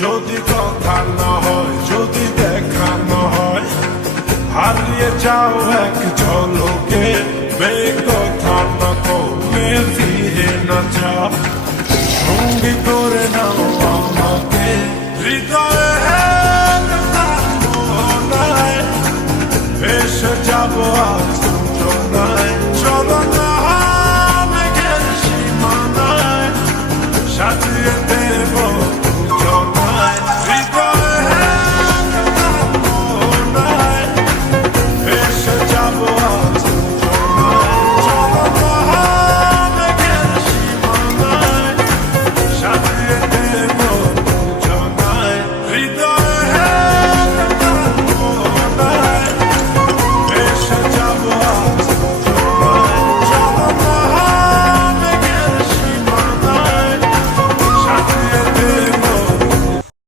যদি কথা না হয়, যদি দেখা না হয়, হারিয়ে যাও এক ঝলকে, বেকথা না করলে ফিরে না যাও, সঙ্গী করে নাও